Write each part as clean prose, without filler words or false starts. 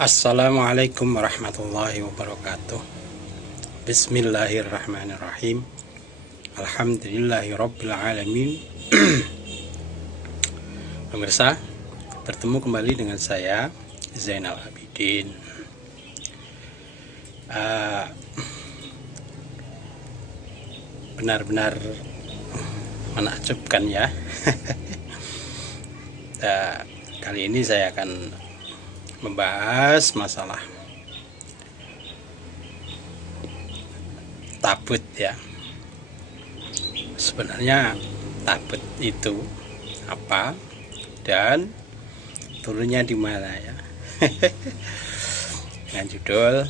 Assalamualaikum warahmatullahi wabarakatuh. Bismillahirrahmanirrahim. Alhamdulillahirabbil alamin. Pemirsa, bertemu kembali dengan saya Zainal Abidin. Benar-benar menakjubkan ya. Kali ini saya akan membahas masalah tabut ya. Sebenarnya tabut itu apa dan turunnya di mana ya? Dengan judul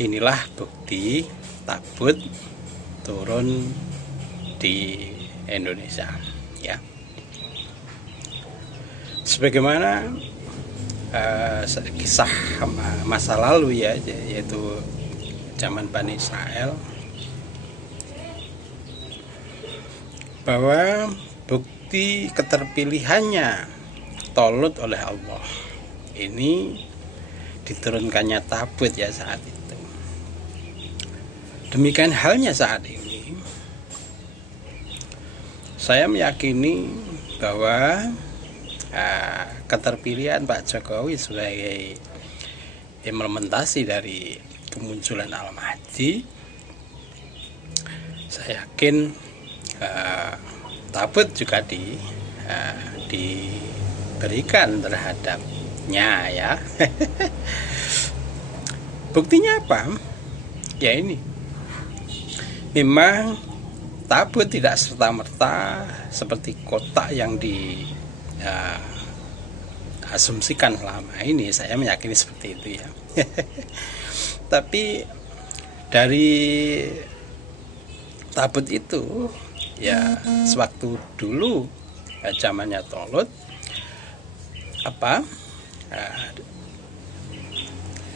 inilah bukti tabut turun di Indonesia ya. Sebagaimana kisah masa lalu ya, yaitu zaman Bani Israel, bahwa bukti keterpilihannya Tolut oleh Allah ini diturunkannya tabut ya saat itu. Demikian halnya saat ini, saya meyakini bahwa keterpilihan Pak Jokowi sebagai implementasi dari kemunculan Al-Mahdi, saya yakin tabut juga diberikan terhadapnya ya. Buktinya apa? Ya ini, memang tabut tidak serta-merta seperti kotak yang asumsikan selama ini. Saya meyakini seperti itu ya. Tapi dari tabut itu ya, sewaktu dulu zamannya Tolut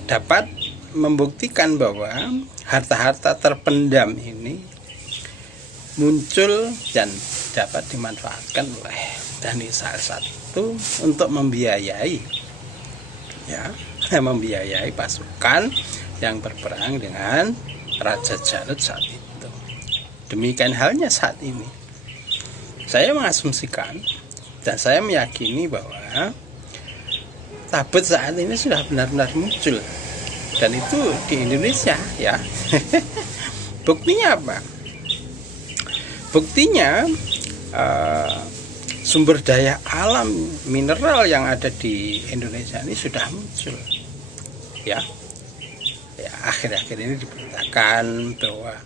dapat membuktikan bahwa harta-harta terpendam ini muncul dan dapat dimanfaatkan oleh Bani Israel saat itu untuk membiayai pasukan yang berperang dengan Raja Jalut saat itu. Demikian halnya saat ini. Saya mengasumsikan dan saya meyakini bahwa tabut saat ini sudah benar-benar muncul, dan itu di Indonesia ya. Buktinya apa? Buktinya sumber daya alam mineral yang ada di Indonesia ini sudah muncul ya. Akhir-akhir ini diberitakan bahwa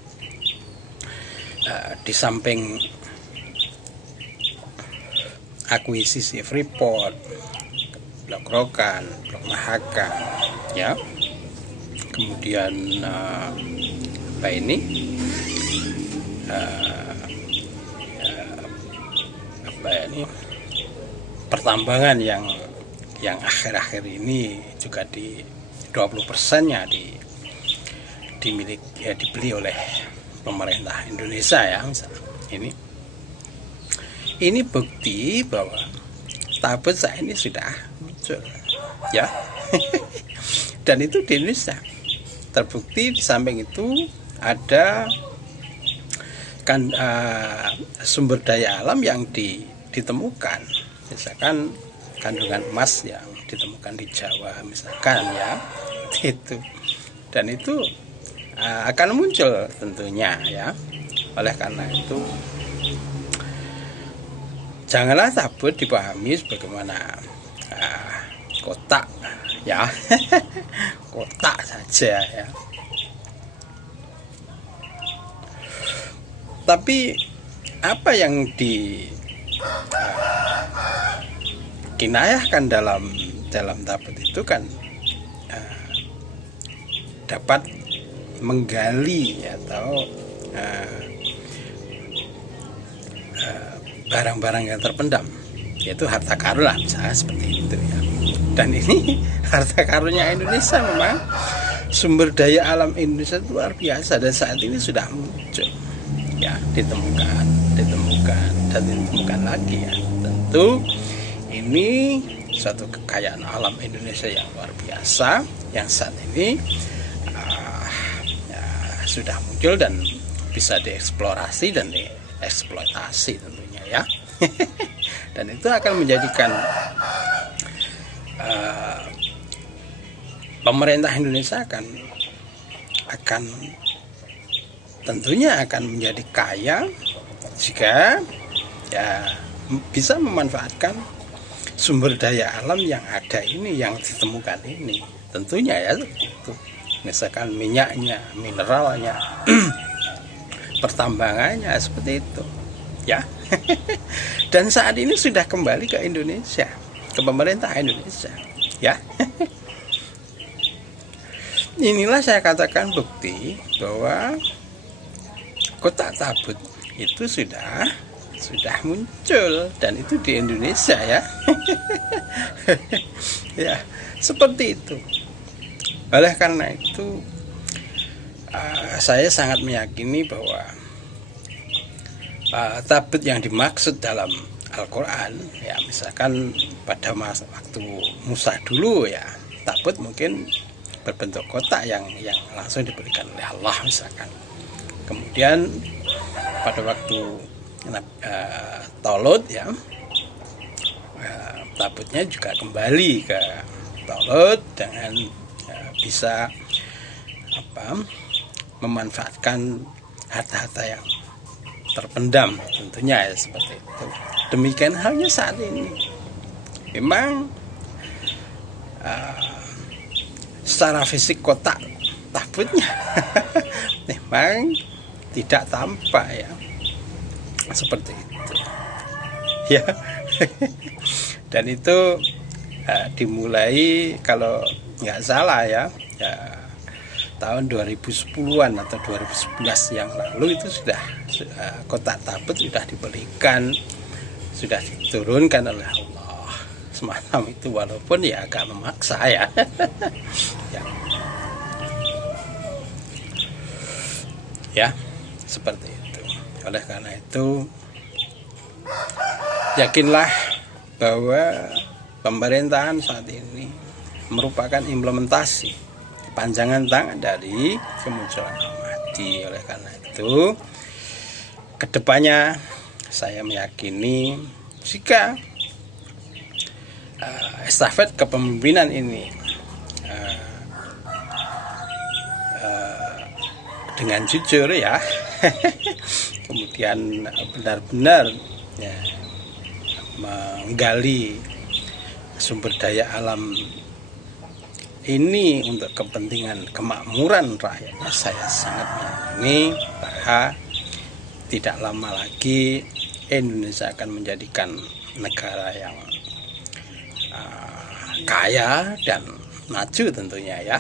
di samping akuisisi Freeport, Blok Rokan, Blok Mahakam ya, kemudian pertambangan yang akhir-akhir ini juga di 20%-nya dibeli oleh pemerintah Indonesia ya misalnya. Ini bukti bahwa tabut saat ini sudah muncul ya. Dan itu di Indonesia terbukti. Di samping itu ada sumber daya alam yang ditemukan, misalkan kandungan emas yang ditemukan di Jawa misalkan ya, itu, dan itu akan muncul tentunya ya. Oleh karena itu janganlah tabut dipahami sebagaimana kotak ya. Kotak saja ya. Tapi apa yang dikinayahkan dalam tabut itu kan dapat menggali atau barang-barang yang terpendam, yaitu harta karun lah misalnya seperti itu ya. Dan ini harta karunnya Indonesia, memang sumber daya alam Indonesia itu luar biasa, dan saat ini sudah muncul ya, ditemukan dan ditemukan lagi ya. Tentu ini suatu kekayaan alam Indonesia yang luar biasa yang saat ini sudah muncul dan bisa dieksplorasi dan dieksploitasi tentunya ya. Dan itu akan menjadikan pemerintah Indonesia akan tentunya akan menjadi kaya jika ya bisa memanfaatkan sumber daya alam yang ada ini, yang ditemukan ini, tentunya ya itu. Misalkan minyaknya, mineralnya, pertambangannya seperti itu ya. Dan saat ini sudah kembali ke Indonesia, ke pemerintah Indonesia ya. Inilah saya katakan bukti bahwa kotak tabut itu sudah muncul, dan itu di Indonesia ya. Ya seperti itu. Oleh karena itu saya sangat meyakini bahwa tabut yang dimaksud dalam Al-Quran ya, misalkan pada waktu Musa dulu ya, tabut mungkin berbentuk kotak yang langsung diberikan oleh Allah misalkan. Kemudian pada waktu Talut ya, tabutnya juga kembali ke Talut dengan bisa memanfaatkan harta-harta yang terpendam tentunya ya, seperti itu. Demikian halnya saat ini. Memang secara fisik kotak tabutnya memang tidak tampak ya, seperti itu ya. Dan itu dimulai kalau nggak salah ya, tahun 2010-an atau 2011 yang lalu itu sudah kotak tabut sudah dibelikan, sudah diturunkan oleh Allah semacam itu, walaupun ya agak memaksa ya. Ya. Ya, seperti itu. Oleh karena itu yakinlah bahwa pemerintahan saat ini merupakan implementasi panjangan tangan dari kemunculan Al-Mahdi. Oleh karena itu kedepannya saya meyakini jika estafet kepemimpinan ini dengan jujur ya, kemudian benar-benar ya, menggali sumber daya alam ini untuk kepentingan kemakmuran rakyatnya, saya sangat meyakini bahwa tidak lama lagi Indonesia akan menjadikan negara yang kaya dan maju tentunya ya.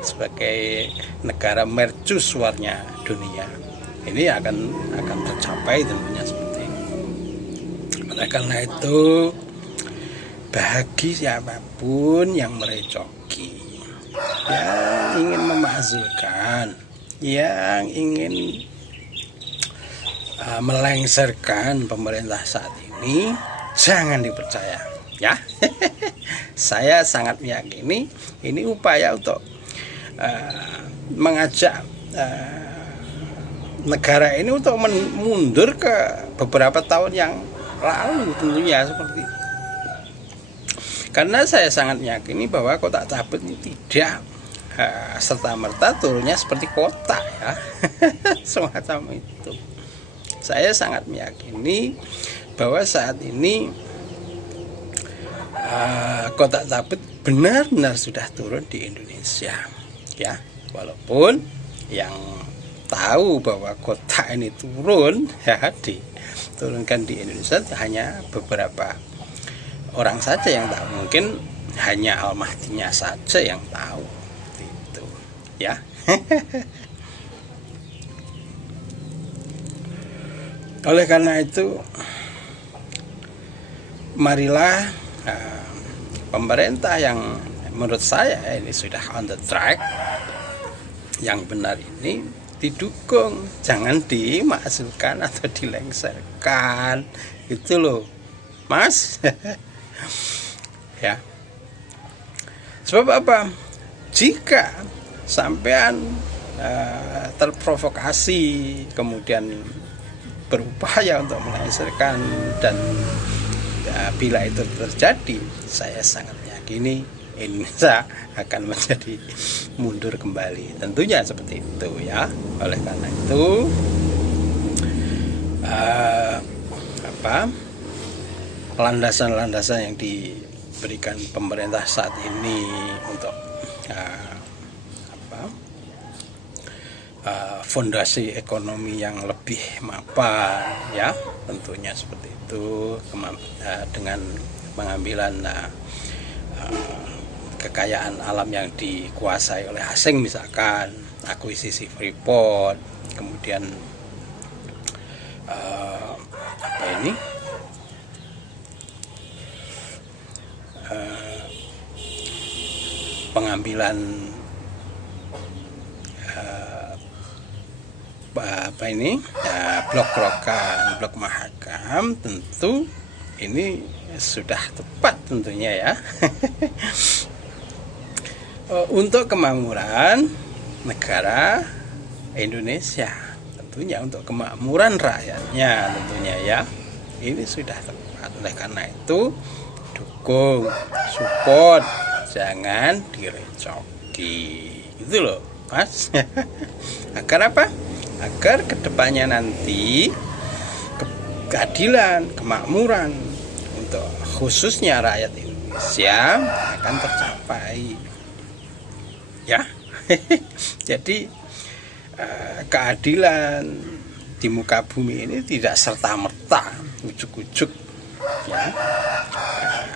Sebagai negara mercusuarnya dunia ini akan tercapai tentunya seperti itu. Oleh karena itu bagi siapapun yang merecoki, yang ingin memakzulkan, yang ingin melengsarkan pemerintah saat ini, jangan dipercaya ya. Saya sangat meyakini ini upaya untuk mengajak negara ini untuk mundur ke beberapa tahun yang lalu tentunya seperti itu. Karena saya sangat meyakini bahwa kotak tabut ini tidak serta-merta turunnya seperti kotak ya. Semacam itu. Saya sangat meyakini bahwa saat ini kotak tabut benar-benar sudah turun di Indonesia ya. Walaupun yang tahu bahwa kotak ini turun ya, diturunkan di Indonesia hanya beberapa orang saja yang tahu, mungkin hanya Al-Mahdinya saja yang tahu gitu ya. Oleh karena itu marilah pemerintah yang menurut saya ini sudah on the track yang benar ini didukung, jangan dimaksudkan atau dilengsarkan gitu loh Mas. ya. Sebab apa? Jika sampean terprovokasi kemudian berupaya untuk melengsarkan, dan bila itu terjadi, saya sangat meyakini Indonesia akan menjadi mundur kembali. Tentunya seperti itu ya. Oleh karena itu landasan-landasan yang diberikan pemerintah saat ini untuk fondasi ekonomi yang lebih mapan, ya tentunya seperti itu, dengan pengambilan kekayaan alam yang dikuasai oleh asing, misalkan akuisisi Freeport, kemudian pengambilan blok Rokan, blok Mahakam, tentu ini sudah tepat tentunya ya. Untuk kemakmuran negara Indonesia, tentunya untuk kemakmuran rakyatnya tentunya ya, ini sudah tepat. Oleh karena itu dukung, support, jangan direcoki, gitu loh Mas. Agar apa? Agar kedepannya nanti keadilan, kemakmuran untuk khususnya rakyat Indonesia akan tercapai, ya. Jadi keadilan di muka bumi ini tidak serta-merta ujuk-ujuk ya,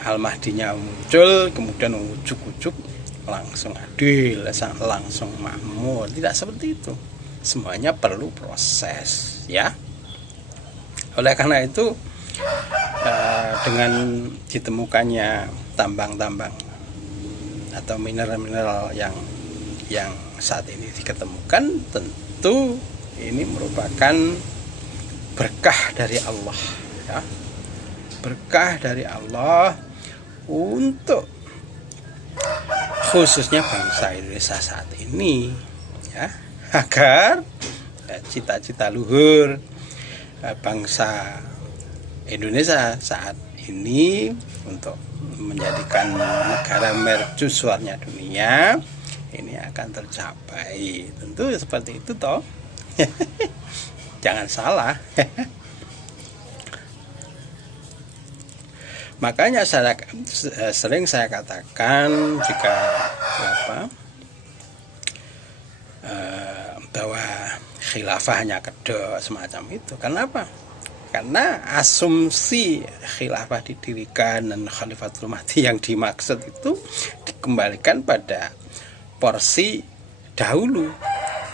Al-Mahdinya muncul kemudian ujuk-ujuk langsung adil, langsung makmur. Tidak seperti itu. Semuanya perlu proses ya. Oleh karena itu dengan ditemukannya tambang-tambang atau mineral-mineral yang saat ini diketemukan, tentu ini merupakan berkah dari Allah ya. Berkah dari Allah untuk khususnya bangsa Indonesia saat ini ya, agar cita-cita luhur bangsa Indonesia saat ini untuk menjadikan negara mercusuarnya dunia ini akan tercapai. Tentu seperti itu toh. Jangan salah. Makanya sering saya katakan jika bahwa khilafah hanya kedok semacam itu. Kenapa? Karena asumsi khilafah didirikan dan Khalifatul Mahdi yang dimaksud itu dikembalikan pada porsi dahulu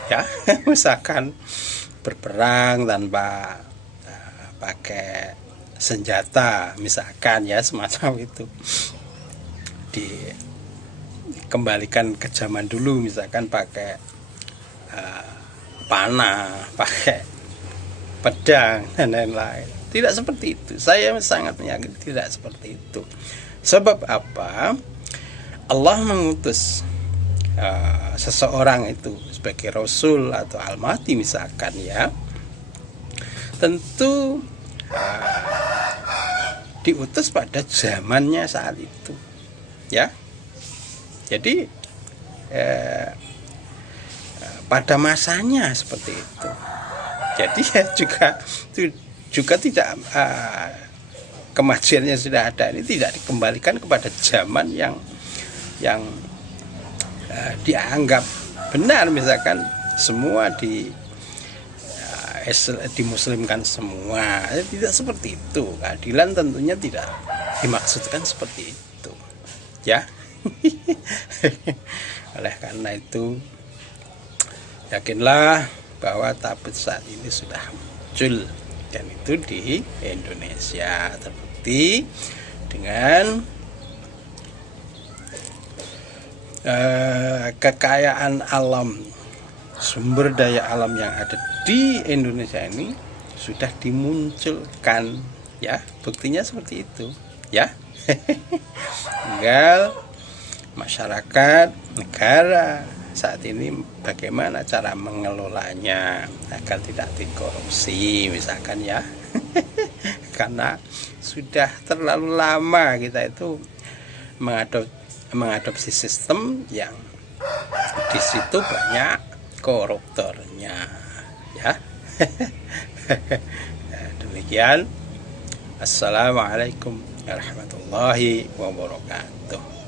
ya. Misalkan berperang tanpa pakai senjata, misalkan ya, semacam itu dikembalikan ke zaman dulu, misalkan pakai panah, pakai pedang dan lain-lain. Tidak seperti itu. Saya sangat meyakini tidak seperti itu. Sebab apa? Allah mengutus seseorang itu sebagai Rasul atau Al-Mahdi misalkan ya, tentu diutus pada zamannya saat itu ya. Jadi pada masanya seperti itu. Jadi ya juga tidak kemajuannya sudah ada ini tidak dikembalikan kepada zaman yang dianggap benar, misalkan semua dimuslimkan semua. Tidak seperti itu. Keadilan tentunya tidak dimaksudkan seperti itu ya. Oleh karena itu yakinlah bahwa tabut saat ini sudah muncul, dan itu di Indonesia, terbukti dengan kekayaan alam, sumber daya alam yang ada di Indonesia ini sudah dimunculkan ya. Buktinya seperti itu ya. Tinggal masyarakat, negara saat ini bagaimana cara mengelolanya agar tidak dikorupsi misalkan ya. Karena sudah terlalu lama kita itu mengadopsi sistem yang di situ banyak koruptornya ya. Nah, demikian. Assalamualaikum warahmatullahi wabarakatuh.